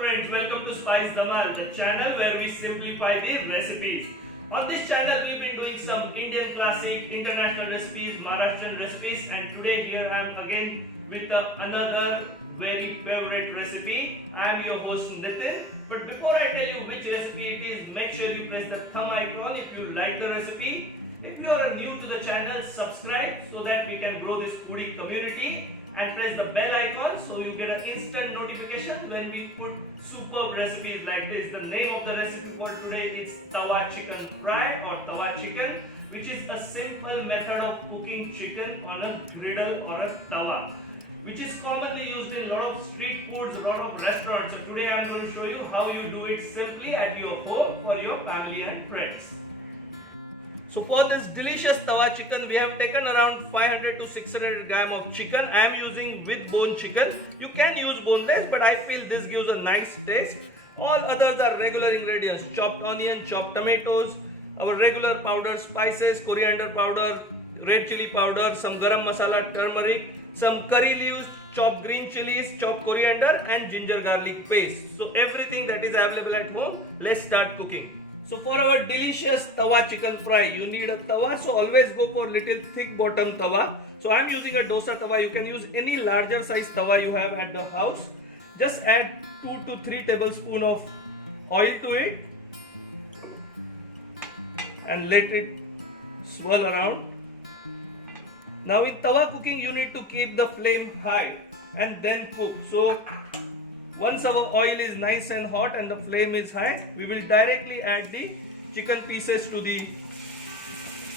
friends, welcome to Spice Dhamal, the channel where we simplify the recipes. On this channel we've been doing some Indian classic, international recipes, Maharashtrian recipes, and today here I am again with another very favorite recipe. I am your host Nitin. But before I tell you which recipe it is, make sure you press the thumb icon if you like the recipe. If you are new to the channel, subscribe so that we can grow this foodie community, and press the bell icon so you get an instant notification when we put superb recipes like this. The name of the recipe for today is tawa chicken fry or tawa chicken, which is a simple method of cooking chicken on a griddle or a tawa, which is commonly used in a lot of street foods, a lot of restaurants. So today I am going to show you how you do it simply at your home for your family and friends. So for this delicious tawa chicken, we have taken around 500 to 600 gram of chicken. I am using with bone chicken. You can use boneless, but I feel this gives a nice taste. All others are regular ingredients: chopped onion, chopped tomatoes, our regular powder spices, coriander powder, red chili powder, some garam masala, turmeric, some curry leaves, chopped green chilies, chopped coriander, and ginger garlic paste. So everything that is available at home. Let's start cooking. So for our delicious tawa chicken fry, you need a tawa. So always go for little thick bottom tawa. So I am using a dosa tawa. You can use any larger size tawa you have at the house. Just add 2 to 3 tablespoons of oil to it and let it swirl around. Now in tawa cooking, you need to keep the flame high and then cook. So once our oil is nice and hot and the flame is high, we will directly add the chicken pieces to the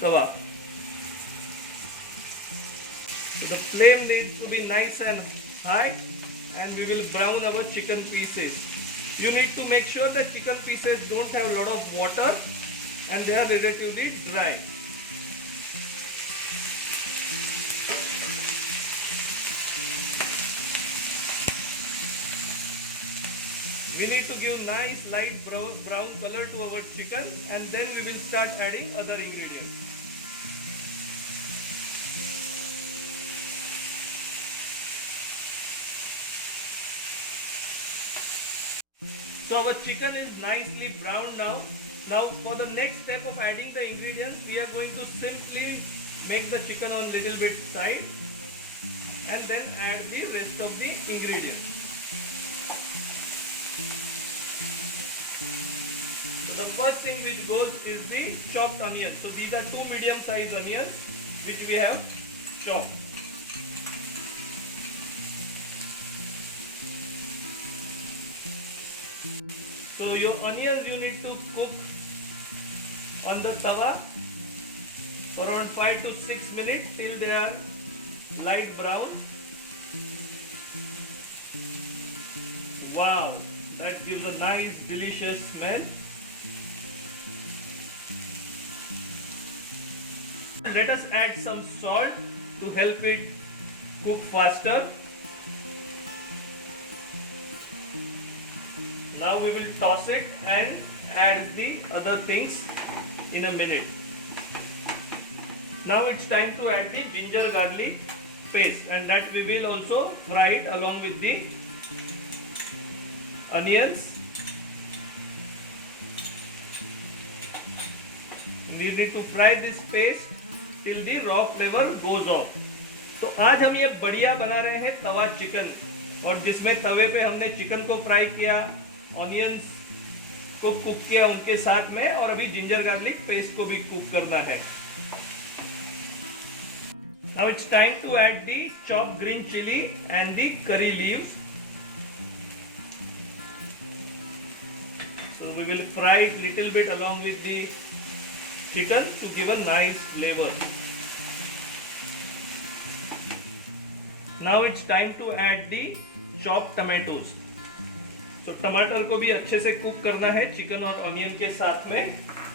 tawa. So the flame needs to be nice and high, and we will brown our chicken pieces. You need to make sure that chicken pieces don't have a lot of water and they are relatively dry. We need to give nice light brown color to our chicken, and then we will start adding other ingredients. So our chicken is nicely browned now. Now for the next step of adding the ingredients, we are going to simply make the chicken on little bit side and then add the rest of the ingredients. The first thing which goes is the chopped onion. So these are 2 medium sized onions which we have chopped. So your onions you need to cook on the tawa for around 5 to 6 minutes till they are light brown. Wow, that gives a nice delicious smell. Let us add some salt to help it cook faster. Now we will toss it and add the other things in a minute. Now it's time to add the ginger garlic paste, and that we will also fry it along with the onions. We need to fry this paste till the raw flavor goes off. तो आज हम ये बढ़िया बना रहे हैं तवा chicken, और जिसमें तवे पे हमने चिकन को फ्राई किया, ऑनियंस को कुक किया उनके साथ में, और अभी जिंजर गार्लिक पेस्ट को भी कुक करना है. Now it's time to add the chopped green chili and the curry leaves. So we will fry it little bit along with the chicken to give a nice flavor. Now it's time to add the chopped tomatoes. So टमाटर को भी अच्छे से cook करना है chicken और onion के साथ में,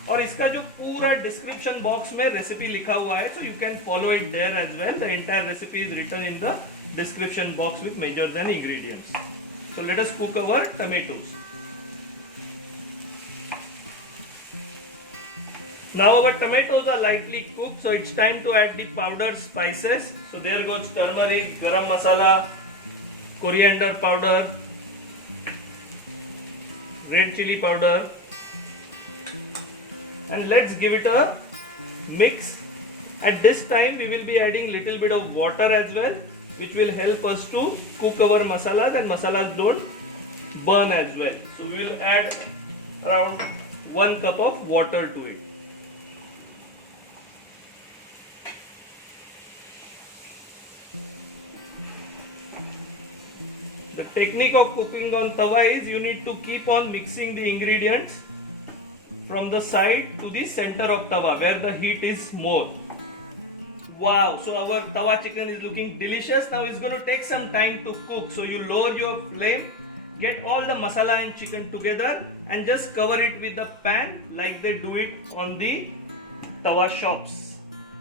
और इसका जो पूरा डिस्क्रिप्शन बॉक्स में रेसिपी लिखा हुआ है, so you can follow it there as well. The entire recipe is written in the description box with measures and ingredients. So let us cook our tomatoes. Now our tomatoes are lightly cooked, so it's time to add the powdered spices. So there goes turmeric, garam masala, coriander powder, red chili powder, and let's give it a mix. At this time we will be adding little bit of water as well, which will help us to cook our masalas and masalas don't burn as well. So we will add around 1 cup of water to it. The technique of cooking on tawa is you need to keep on mixing the ingredients from the side to the center of tawa where the heat is more. Wow, so our tawa chicken is looking delicious. Now it's going to take some time to cook. So you lower your flame, get all the masala and chicken together and just cover it with the pan like they do it on the tawa shops.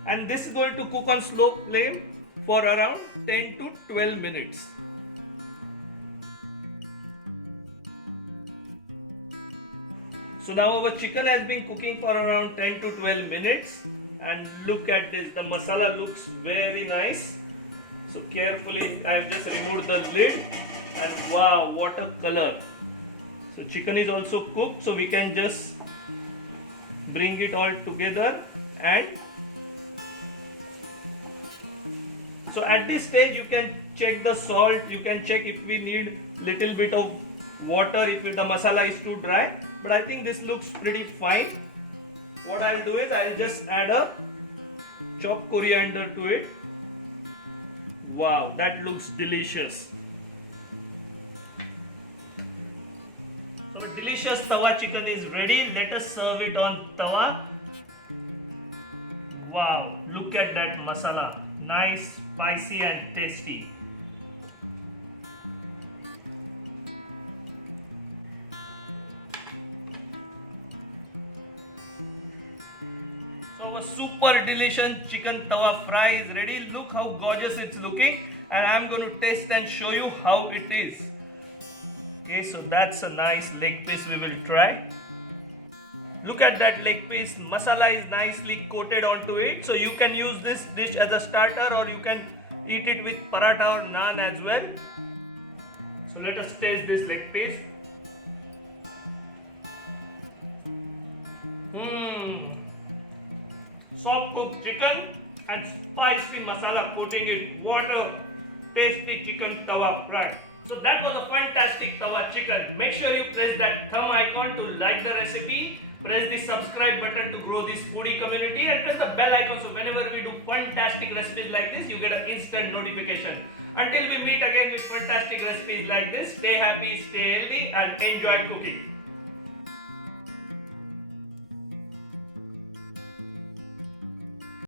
And this is going to cook on slow flame for around 10 to 12 minutes. So now our chicken has been cooking for around 10 to 12 minutes and look at this, the masala looks very nice. So carefully I have just removed the lid and wow, what a color. So chicken is also cooked, so we can just bring it all together. And so at this stage you can check the salt, you can check if we need little bit of water if the masala is too dry, but I think this looks pretty fine. What I'll do is I'll just add a chopped coriander to it. Wow, that looks delicious. So our delicious tawa chicken is ready. Let us serve it on tawa. Wow, look at that masala. Nice, spicy and tasty. So our super delicious chicken tawa fry is ready. Look how gorgeous it's looking, and I'm going to taste and show you how it is. Okay, so that's a nice leg piece we will try. Look at that leg piece, masala is nicely coated onto it. So you can use this dish as a starter or you can eat it with paratha or naan as well. So let us taste this leg piece. Soft cooked chicken and spicy masala coating it. What a tasty chicken tawa fry. So that was a fantastic tawa chicken. Make sure you press that thumb icon to like the recipe. Press the subscribe button to grow this foodie community and press the bell icon so whenever we do fantastic recipes like this, you get an instant notification. Until we meet again with fantastic recipes like this, stay happy, stay healthy and enjoy cooking.